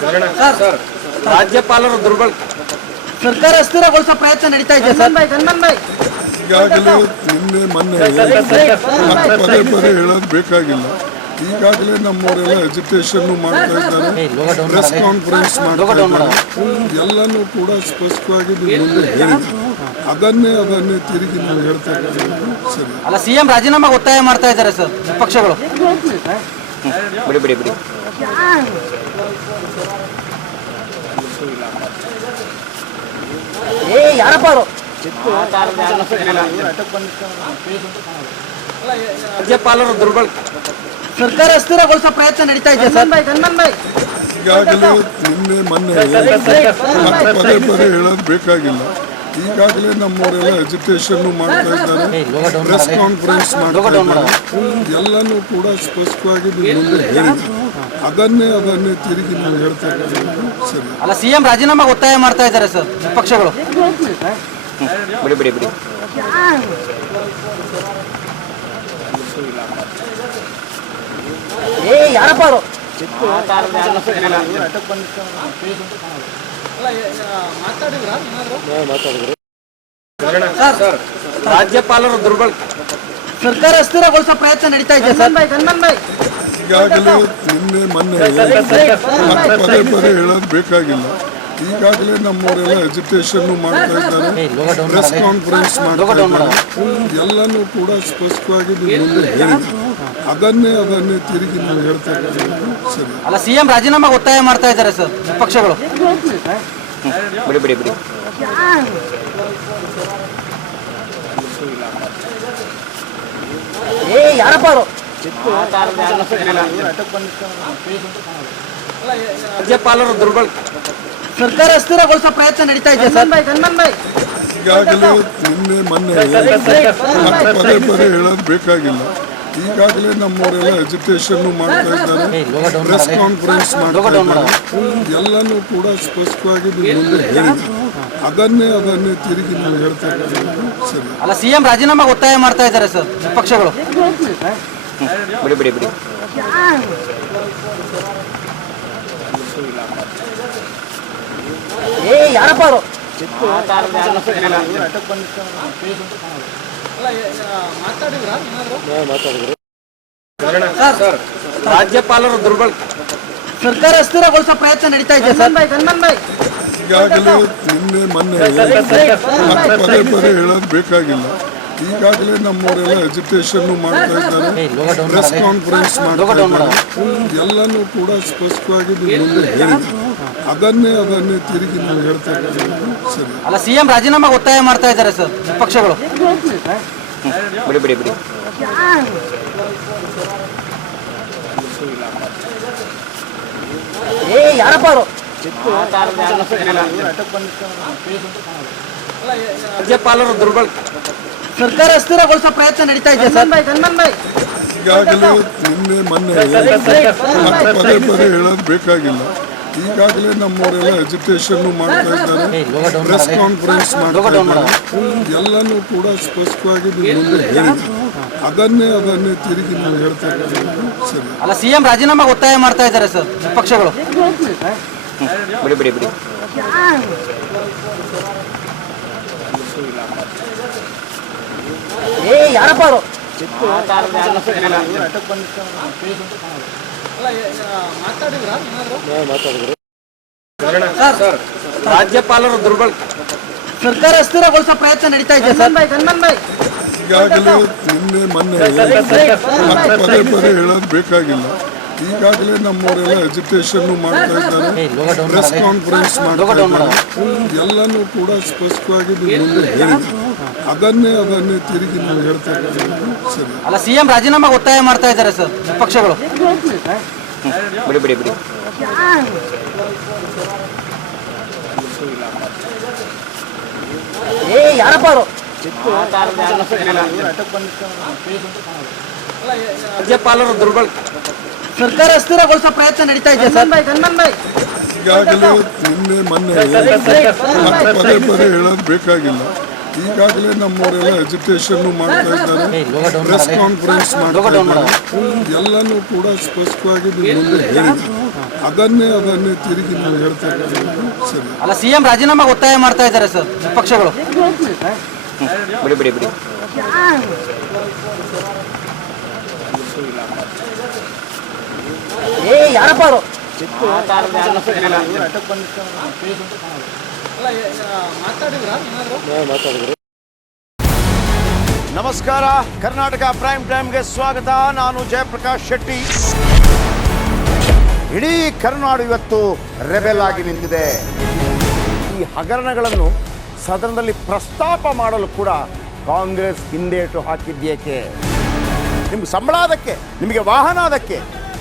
Sir ರಾಜ್ಯಪಾಲರು ದುರ್ಬಳ ಸರ್ಕಾರ ಅಸ್ಥಿರಗೊಳಿಸೋ ಪ್ರಯತ್ನ ನಡೀತಾ ಇದೆ ಸರ್. ಈಗಾಗಲೇ ನಿನ್ನೆ ಮೊನ್ನೆ ಪದೇ ಪದೇ ಹೇಳೋದು ಬೇಕಾಗಿಲ್ಲ. ಈಗಾಗಲೇ ನಮ್ಮವರೆಲ್ಲ ಎಜುಕೇಶನ್ ಮಾಡ್ತಾ ಇದ್ದಾರೆ, ಪ್ರೆಸ್ ಕಾನ್ಫರೆನ್ಸ್ ಮಾಡ್ತಾ ಇದ್ದಾರೆ, ಎಲ್ಲನೂ ಕೂಡ ಸ್ಪಷ್ಟವಾಗಿ ಮುಂದೆ ಹೇಳಿದ್ರು. ಅದನ್ನೇ ತಿರುಗಿ ನಾವು ಹೇಳ್ತಾ ಇದ್ದೀವಿ. ಸರಿ ಅಲ್ಲ, ಸಿಎಂ ರಾಜೀನಾಮೆ ಒತ್ತಾಯ ಮಾಡ್ತಾ ಇದ್ದಾರೆ ಸರ್ ಪಕ್ಷಗಳು. ಬಿಡಿ ಬಿಡಿ ಬಿಡಿ ಯಾರಪ್ಪ ಅವರು? ರಾಜ್ಯಪಾಲರು ದುರ್ಬಳ ಸರ್ಕಾರ ಅಸ್ಥಿರಗೊಳಿಸೋ ಪ್ರಯತ್ನ ನಡೀತಾ ಇದೆ ಸರ್. ಈಗಾಗಲೇ ನಿನ್ನೆ ಮೊನ್ನೆ ಪದೇ ಪದೇ ಹೇಳೋದು ಬೇಕಾಗಿಲ್ಲ. ಈಗಾಗಲೇ ನಮ್ಮವರೆಲ್ಲ ಎಜುಕೇಶನ್ ಮಾಡ್ತಾ ಇದ್ದಾರೆ, ಪ್ರೆಸ್ ಕಾನ್ಫರೆನ್ಸ್ ಮಾಡ್ತಾ ಇದ್ದಾರೆ, ಎಲ್ಲನೂ ಕೂಡ ಸ್ಪಷ್ಟವಾಗಿ ಮುಂದೆ ಹೇಳಿದ್ರು. ಅದನ್ನೇ ತಿರುಗಿ ನಾವು ಹೇಳ್ತಾ ಇದ್ದೀವಿ. ಸರಿ ಅಲ್ಲ, ಸಿಎಂ ರಾಜೀನಾಮೆ ಒತ್ತಾಯ ಮಾಡ್ತಾ ಇದ್ದಾರೆ ಸರ್ ಪಕ್ಷಗಳು. ಬಿಡಿ ಬಿಡಿ ಬಿಡಿ ಯಾರಪ್ಪ ಅವರು? ಸರ್ ರಾಜ್ಯಪಾಲರು ದುರ್ಬಳ ಸರ್ಕಾರ ಅಸ್ಥಿರಗೊಳಿಸೋ ಪ್ರಯತ್ನ ನಡೀತಾ ಇದೆ ಸರ್. ಈಗಾಗಲೇ ನಿನ್ನೆ ಮೊನ್ನೆ ಪದೇ ಪದೇ ಹೇಳೋದು ಬೇಕಾಗಿಲ್ಲ. ಈಗಾಗಲೇ ನಮ್ಮವರೆಲ್ಲ ಎಜುಕೇಶನ್ ಮಾಡ್ತಾ ಇದ್ದಾರೆ, ಪ್ರೆಸ್ ಕಾನ್ಫರೆನ್ಸ್ ಮಾಡ್ತಾ ಇದ್ದಾರೆ, ಎಲ್ಲನೂ ಕೂಡ ಸ್ಪಷ್ಟವಾಗಿ ಮುಂದೆ ಹೇಳಿದ್ರು. ಅದನ್ನೇ ತಿರುಗಿ ನಾವು ಹೇಳ್ತಾ ಇದ್ದೀವಿ. ಸರಿ ಅಲ್ಲ, ಸಿಎಂ ರಾಜೀನಾಮೆ ಒತ್ತಾಯ ಮಾಡ್ತಾ ಇದ್ದಾರೆ ಸರ್ ಪಕ್ಷಗಳು. ಬಿಡಿ ಬಿಡಿ ಬಿಡಿ ಯಾರಪ್ಪ ಅವರು? ರಾಜ್ಯಪಾಲರು ದುರ್ಬಳ ಸರ್ಕಾರ ಅಸ್ಥಿರಗೊಳಿಸೋ ಪ್ರಯತ್ನ ನಡೀತಾ ಇದೆ ಸರ್. ಈಗಾಗಲೇ ನಿನ್ನೆ ಮೊನ್ನೆ ಪದೇ ಪದೇ ಹೇಳೋದು ಬೇಕಾಗಿಲ್ಲ. ಈಗಾಗಲೇ ನಮ್ಮವರೆಲ್ಲ ಎಜುಕೇಶನ್ ಮಾಡ್ತಾ ಇದ್ದಾರೆ, ಪ್ರೆಸ್ ಕಾನ್ಫರೆನ್ಸ್ ಮಾಡ್ತಾ ಇದ್ದಾರೆ, ಎಲ್ಲನೂ ಕೂಡ ಸ್ಪಷ್ಟವಾಗಿ ಮುಂದೆ ಹೇಳಿದ್ರು. ಅದನ್ನೇ ತಿರುಗಿ ನಾವು ಹೇಳ್ತಾ ಇದ್ದೀವಿ. ಸರಿ ಅಲ್ಲ, ಸಿಎಂ ರಾಜೀನಾಮೆ ಒತ್ತಾಯ ಮಾಡ್ತಾ ಇದ್ದಾರೆ ಸರ್ ಪಕ್ಷಗಳು. ಬಿಡಿ ಬಿಡಿ ಬಿಡಿ ಯಾರಪ್ಪ ಅವರು? ಸರ್ ರಾಜ್ಯಪಾಲರು ದುರ್ಬಳ ಸರ್ಕಾರ ಅಸ್ಥಿರಗೊಳಿಸೋ ಪ್ರಯತ್ನ ನಡೀತಾ ಇದೆ ಸರ್. ಈಗಾಗಲೇ ನಿನ್ನೆ ಮೊನ್ನೆ ಪದೇ ಪದೇ ಹೇಳೋದು ಬೇಕಾಗಿಲ್ಲ. ಈಗಾಗಲೇ ನಮ್ಮವರೆಲ್ಲ ಎಜುಕೇಶನ್ ಮಾಡ್ತಾ ಇದ್ದಾರೆ, ಪ್ರೆಸ್ ಕಾನ್ಫರೆನ್ಸ್ ಮಾಡ್ತಾ ಇದ್ದಾರೆ, ಎಲ್ಲನೂ ಕೂಡ ಸ್ಪಷ್ಟವಾಗಿ ಮುಂದೆ ಹೇಳಿದ್ರು. ಅದನ್ನೇ ತಿರುಗಿ ನಾವು ಹೇಳ್ತಾ ಇದ್ದೀವಿ. ಸರಿ ಅಲ್ಲ, ಸಿಎಂ ರಾಜೀನಾಮೆ ಒತ್ತಾಯ ಮಾಡ್ತಾ ಇದ್ದಾರೆ ಸರ್ ಪಕ್ಷಗಳು. ಬಿಡಿ ಬಿಡಿ ಬಿಡಿ ಯಾರಪ್ಪ ಅವರು? ರಾಜ್ಯಪಾಲರು ದುರ್ಬಳ ಸರ್ಕಾರ ಅಸ್ಥಿರಗೊಳಿಸೋ ಪ್ರಯತ್ನ ನಡೀತಾ ಇದೆ ಸರ್. ಈಗಾಗಲೇ ನಿನ್ನೆ ಮೊನ್ನೆ ಪದೇ ಪದೇ ಹೇಳೋದು ಬೇಕಾಗಿಲ್ಲ. ಈಗಾಗಲೇ ನಮ್ಮವರೆಲ್ಲ ಎಜುಕೇಶನ್ ಮಾಡ್ತಾ ಇದ್ದಾರೆ, ಪ್ರೆಸ್ ಕಾನ್ಫರೆನ್ಸ್ ಮಾಡ್ತಾ ಇದ್ದಾರೆ, ಎಲ್ಲನೂ ಕೂಡ ಸ್ಪಷ್ಟವಾಗಿ ಮುಂದೆ ಹೇಳಿದ್ರು. ಅದನ್ನೇ ತಿರುಗಿ ನಾವು ಹೇಳ್ತಾ ಇದ್ದೀವಿ. ಸರಿ ಅಲ್ಲ, ಸಿಎಂ ರಾಜೀನಾಮೆ ಒತ್ತಾಯ ಮಾಡ್ತಾ ಇದ್ದಾರೆ ಸರ್ ಪಕ್ಷಗಳು. ಬಿಡಿ ಬಿಡಿ ಬಿಡಿ ಯಾರಪ್ಪ ಅವರು? ಸರ್ ರಾಜ್ಯಪಾಲರು ದುರ್ಬಳ ಸರ್ಕಾರ ಅಸ್ಥಿರಗೊಳಿಸೋ ಪ್ರಯತ್ನ ನಡೀತಾ ಇದೆ ಸರ್. ಈಗಾಗಲೇ ನಿನ್ನೆ ಮೊನ್ನೆ ಪದೇ ಪದೇ ಹೇಳೋದು ಬೇಕಾಗಿಲ್ಲ. ಈಗಾಗಲೇ ನಮ್ಮವರೆಲ್ಲ ಎಜುಕೇಶನ್ ಮಾಡ್ತಾ ಇದ್ದಾರೆ, ಪ್ರೆಸ್ ಕಾನ್ಫರೆನ್ಸ್ ಮಾಡ್ತಾ ಇದ್ದಾರೆ, ಎಲ್ಲನೂ ಕೂಡ ಸ್ಪಷ್ಟವಾಗಿ ಮುಂದೆ ಹೇಳಿದ್ರು. ಅದನ್ನೇ ತಿರುಗಿ ನಾವು ಹೇಳ್ತಾ ಇದ್ದೀವಿ. ಸರಿ ಅಲ್ಲ, ಸಿಎಂ ರಾಜೀನಾಮೆ ಒತ್ತಾಯ ಮಾಡ್ತಾ ಇದ್ದಾರೆ ಸರ್ ಪಕ್ಷಗಳು. ಬಿಡಿ ಬಿಡಿ ಬಿಡಿ ಯಾರಪ್ಪ ಅವರು? ರಾಜ್ಯಪಾಲರು ದುರ್ಬಳ ಸರ್ಕಾರ ಅಸ್ಥಿರಗೊಳಿಸೋ ಪ್ರಯತ್ನ ನಡೀತಾ ಇದೆ ಸರ್. ಈಗಾಗಲೇ ನಿನ್ನೆ ಮೊನ್ನೆ ಪದೇ ಪದೇ ಹೇಳೋದು ಬೇಕಾಗಿಲ್ಲ. ಈಗಾಗಲೇ ನಮ್ಮವರೆಲ್ಲ ಎಜುಕೇಶನ್ ಮಾಡ್ತಾ ಇದ್ದಾರೆ, ಪ್ರೆಸ್ ಕಾನ್ಫರೆನ್ಸ್ ಮಾಡ್ತಾ ಇದ್ದಾರೆ, ಎಲ್ಲನೂ ಕೂಡ ಸ್ಪಷ್ಟವಾಗಿ ಮುಂದೆ ಹೇಳಿದ್ರು. ಅದನ್ನೇ ತಿರುಗಿ ನಾವು ಹೇಳ್ತಾ ಇದ್ದೀವಿ. ಸರಿ, ಅಲ್ಲ, ಸಿಎಂ ರಾಜೀನಾಮೆಗೆ ಒತ್ತಾಯ ಮಾಡ್ತಾ ಇದ್ದಾರೆ ಸರ್ ವಿಪಕ್ಷಗಳು. ಬಿಡಿ ಬಿಡಿ ಬಿಡಿ. ಯಾರಪ್ಪ ಅವರು? ನಮಸ್ಕಾರ, ಕರ್ನಾಟಕ ಪ್ರೈಮ್ ಟೈಮ್ಗೆ ಸ್ವಾಗತ. ನಾನು ಜಯಪ್ರಕಾಶ್ ಶೆಟ್ಟಿ. ಇಡೀ ಕರ್ನಾಡು ಇವತ್ತು ರೆಬೆಲ್ ಆಗಿ ನಿಂತಿದೆ. ಈ ಹಗರಣಗಳನ್ನು ಸದನದಲ್ಲಿ ಪ್ರಸ್ತಾಪ ಮಾಡಲು ಕೂಡ ಕಾಂಗ್ರೆಸ್ ಹಿಂದೇಟು ಹಾಕಿದ್ದೇಕೆ? ನಿಮ್ಗೆ ಸಂಬಳ ಅದಕ್ಕೆ, ನಿಮಗೆ ವಾಹನ ಅದಕ್ಕೆ,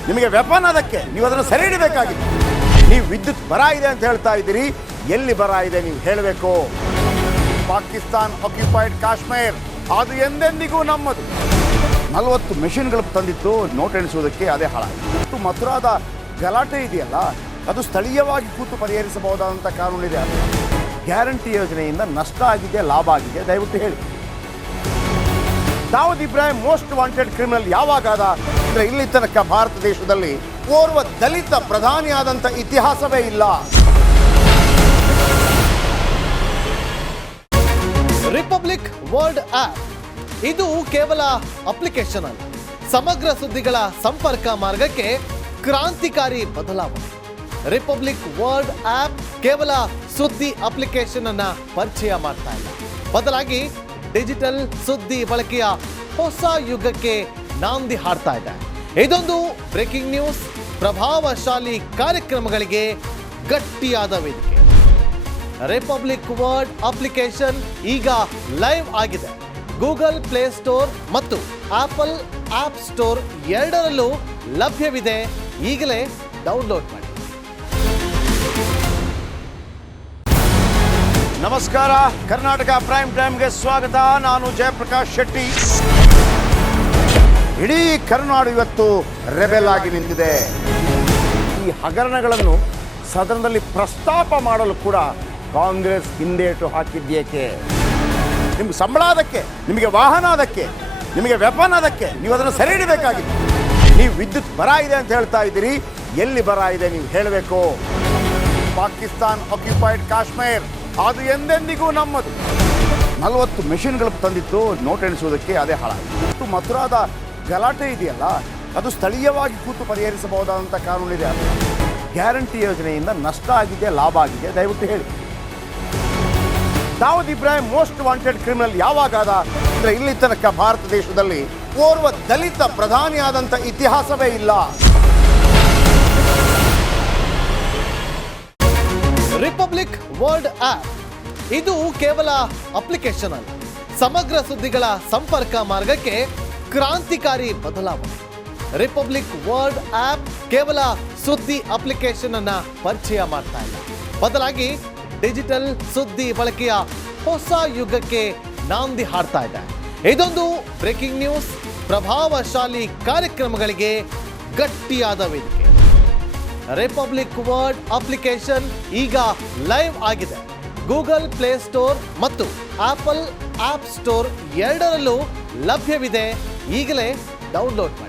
ನಿಮಗೆ ವೆಪನ್ ಅದಕ್ಕೆ, ನೀವು ಅದನ್ನು ಸೆರೆ ಹಿಡಿಬೇಕಾಗಿತ್ತು. ನೀವು ವಿದ್ಯುತ್ ಬರ ಇದೆ ಅಂತ ಹೇಳ್ತಾ ಇದ್ದೀರಿ, ಎಲ್ಲಿ ಬರ ಇದೆ ನೀವು ಹೇಳಬೇಕು. ಪಾಕಿಸ್ತಾನ್ ಆಕ್ಯುಪೈಡ್ ಕಾಶ್ಮೀರ್ ಅದು ಎಂದೆಂದಿಗೂ ನಮ್ಮದು. 40 ಮೆಷಿನ್ಗಳು ತಂದಿತ್ತು ನೋಟ್ ಎಣಿಸುವುದಕ್ಕೆ, ಅದೇ ಹಾಳಾಯಿತು. ಮಥುರಾದ ಗಲಾಟೆ ಇದೆಯಲ್ಲ, ಅದು ಸ್ಥಳೀಯವಾಗಿ ಕೂತು ಪರಿಹರಿಸಬಹುದಾದಂಥ ಕಾನೂನಿದೆ. ಗ್ಯಾರಂಟಿ ಯೋಜನೆಯಿಂದ ನಷ್ಟ ಆಗಿದೆ, ಲಾಭ ಆಗಿದೆ, ದಯವಿಟ್ಟು ಹೇಳಿ. Dawood Ibrahim most wanted criminal ಯಾವಾಗಾದ ಅಂದರೆ ಇಲ್ಲಿ ತನಕ ಭಾರತ ದೇಶದಲ್ಲಿ ಓರ್ವ ದಲಿತ ಪ್ರಧಾನಿಯಾದಂಥ ಇತಿಹಾಸವೇ ಇಲ್ಲ. ರಿಪಬ್ಲಿಕ್ ವರ್ಲ್ಡ್ ಆಪ್ ಇದು ಕೇವಲ ಅಪ್ಲಿಕೇಶನ್ ಅಲ್ಲ, ಸಮಗ್ರ ಸುದ್ದಿಗಳ ಸಂಪರ್ಕ ಮಾರ್ಗಕ್ಕೆ ಕ್ರಾಂತಿಕಾರಿ ಬದಲಾವಣೆ. ರಿಪಬ್ಲಿಕ್ ವರ್ಲ್ಡ್ ಆಪ್ ಕೇವಲ ಸುದ್ದಿ ಅಪ್ಲಿಕೇಶನ್ ಅನ್ನ ಪರಿಚಯ ಮಾಡ್ತಾ ಇಲ್ಲ, ಬದಲಾಗಿ ಡಿಜಿಟಲ್ ಸುದ್ದಿ ಬಳಕೆಯ ಹೊಸ ಯುಗಕ್ಕೆ ನಾಂದಿ ಹಾಡ್ತಾ ಇದೆ. ಇದೊಂದು ಬ್ರೇಕಿಂಗ್ ನ್ಯೂಸ್, ಪ್ರಭಾವಶಾಲಿ ಕಾರ್ಯಕ್ರಮಗಳಿಗೆ ಗಟ್ಟಿಯಾದ ವೇದಿಕೆ. ರಿಪಬ್ಲಿಕ್ ವರ್ಲ್ಡ್ ಅಪ್ಲಿಕೇಶನ್ ಈಗ ಲೈವ್ ಆಗಿದೆ. ಗೂಗಲ್ ಪ್ಲೇ ಸ್ಟೋರ್ ಮತ್ತು ಆಪಲ್ ಆಪ್ ಸ್ಟೋರ್ ಎರಡರಲ್ಲೂ ಲಭ್ಯವಿದೆ. ಈಗಲೇ ಡೌನ್ಲೋಡ್ ಮಾಡಿ. ನಮಸ್ಕಾರ, ಕರ್ನಾಟಕ ಪ್ರೈಮ್ ಟೈಮ್ಗೆ ಸ್ವಾಗತ. ನಾನು ಜಯಪ್ರಕಾಶ್ ಶೆಟ್ಟಿ. ಇಡೀ ಕರ್ನಾಡು ಇವತ್ತು ರೆಬೆಲ್ ಆಗಿ ನಿಂತಿದೆ. ಈ ಹಗರಣಗಳನ್ನು ಸದನದಲ್ಲಿ ಪ್ರಸ್ತಾಪ ಮಾಡಲು ಕೂಡ ಕಾಂಗ್ರೆಸ್ ಹಿಂದೇಟು ಹಾಕಿದ್ದೇಕೆ? ನಿಮ್ಗೆ ಸಂಬಳ ಅದಕ್ಕೆ, ನಿಮಗೆ ವಾಹನ ಅದಕ್ಕೆ, ನಿಮಗೆ ವೆಪನ್ ಅದಕ್ಕೆ, ನೀವು ಅದನ್ನು ಸೆರೆ ಹಿಡಿಬೇಕಾಗಿತ್ತು. ನೀವು ವಿದ್ಯುತ್ ಬರ ಇದೆ ಅಂತ ಹೇಳ್ತಾ ಇದ್ದೀರಿ, ಎಲ್ಲಿ ಬರ ಇದೆ ನೀವು ಹೇಳಬೇಕು. ಪಾಕಿಸ್ತಾನ್ ಆಕ್ಯುಪೈಡ್ ಕಾಶ್ಮೀರ್ ಅದು ಎಂದೆಂದಿಗೂ ನಮ್ಮದು. 40 ಮೆಷಿನ್ಗಳು ತಂದಿತ್ತು ನೋಟ್ ಎಣಿಸುವುದಕ್ಕೆ, ಅದೇ ಹಾಳಾಯಿತು. ಮಥುರಾದ ಗಲಾಟೆ ಇದೆಯಲ್ಲ, ಅದು ಸ್ಥಳೀಯವಾಗಿ ಕೂತು ಪರಿಹರಿಸಬಹುದಾದಂಥ ಕಾನೂನಿದೆ. ಗ್ಯಾರಂಟಿ ಯೋಜನೆಯಿಂದ ನಷ್ಟ ಆಗಿದೆ, ಲಾಭ ಆಗಿದೆ, ದಯವಿಟ್ಟು ಹೇಳಿ. Dawood Ibrahim most wanted criminal ಯಾವಾಗಾದ ಅಂದರೆ ಇಲ್ಲಿ ತನಕ ಭಾರತ ದೇಶದಲ್ಲಿ ಓರ್ವ ದಲಿತ ಪ್ರಧಾನಿಯಾದಂಥ ಇತಿಹಾಸವೇ ಇಲ್ಲ. ರಿಪಬ್ಲಿಕ್ ವರ್ಲ್ಡ್ ಆಪ್ ಇದು ಕೇವಲ ಅಪ್ಲಿಕೇಶನ್ ಅಲ್ಲ, ಸಮಗ್ರ ಸುದ್ದಿಗಳ ಸಂಪರ್ಕ ಮಾರ್ಗಕ್ಕೆ ಕ್ರಾಂತಿಕಾರಿ ಬದಲಾವಣೆ. ರಿಪಬ್ಲಿಕ್ ವರ್ಲ್ಡ್ ಆಪ್ ಕೇವಲ ಸುದ್ದಿ ಅಪ್ಲಿಕೇಶನ್ ಅನ್ನ ಪರಿಚಯ ಮಾಡ್ತಾ ಇಲ್ಲ, ಬದಲಾಗಿ ಡಿಜಿಟಲ್ ಸುದ್ದಿ ಬಳಕೆಯ ಹೊಸ ಯುಗಕ್ಕೆ ನಾಂದಿ ಹಾಡ್ತಾ ಇದೆ. ಇದೊಂದು ಬ್ರೇಕಿಂಗ್ ನ್ಯೂಸ್, ಪ್ರಭಾವಶಾಲಿ ಕಾರ್ಯಕ್ರಮಗಳಿಗೆ ಗಟ್ಟಿಯಾದ ವೇದಿಕೆ. ರಿಪಬ್ಲಿಕ್ ವರ್ಲ್ಡ್ ಅಪ್ಲಿಕೇಶನ್ ಈಗ ಲೈವ್ ಆಗಿದೆ. ಗೂಗಲ್ ಪ್ಲೇ ಸ್ಟೋರ್ ಮತ್ತು ಆಪಲ್ ಆಪ್ ಸ್ಟೋರ್ ಎರಡರಲ್ಲೂ ಲಭ್ಯವಿದೆ. ಈಗಲೇ ಡೌನ್ಲೋಡ್ ಮಾಡಿ.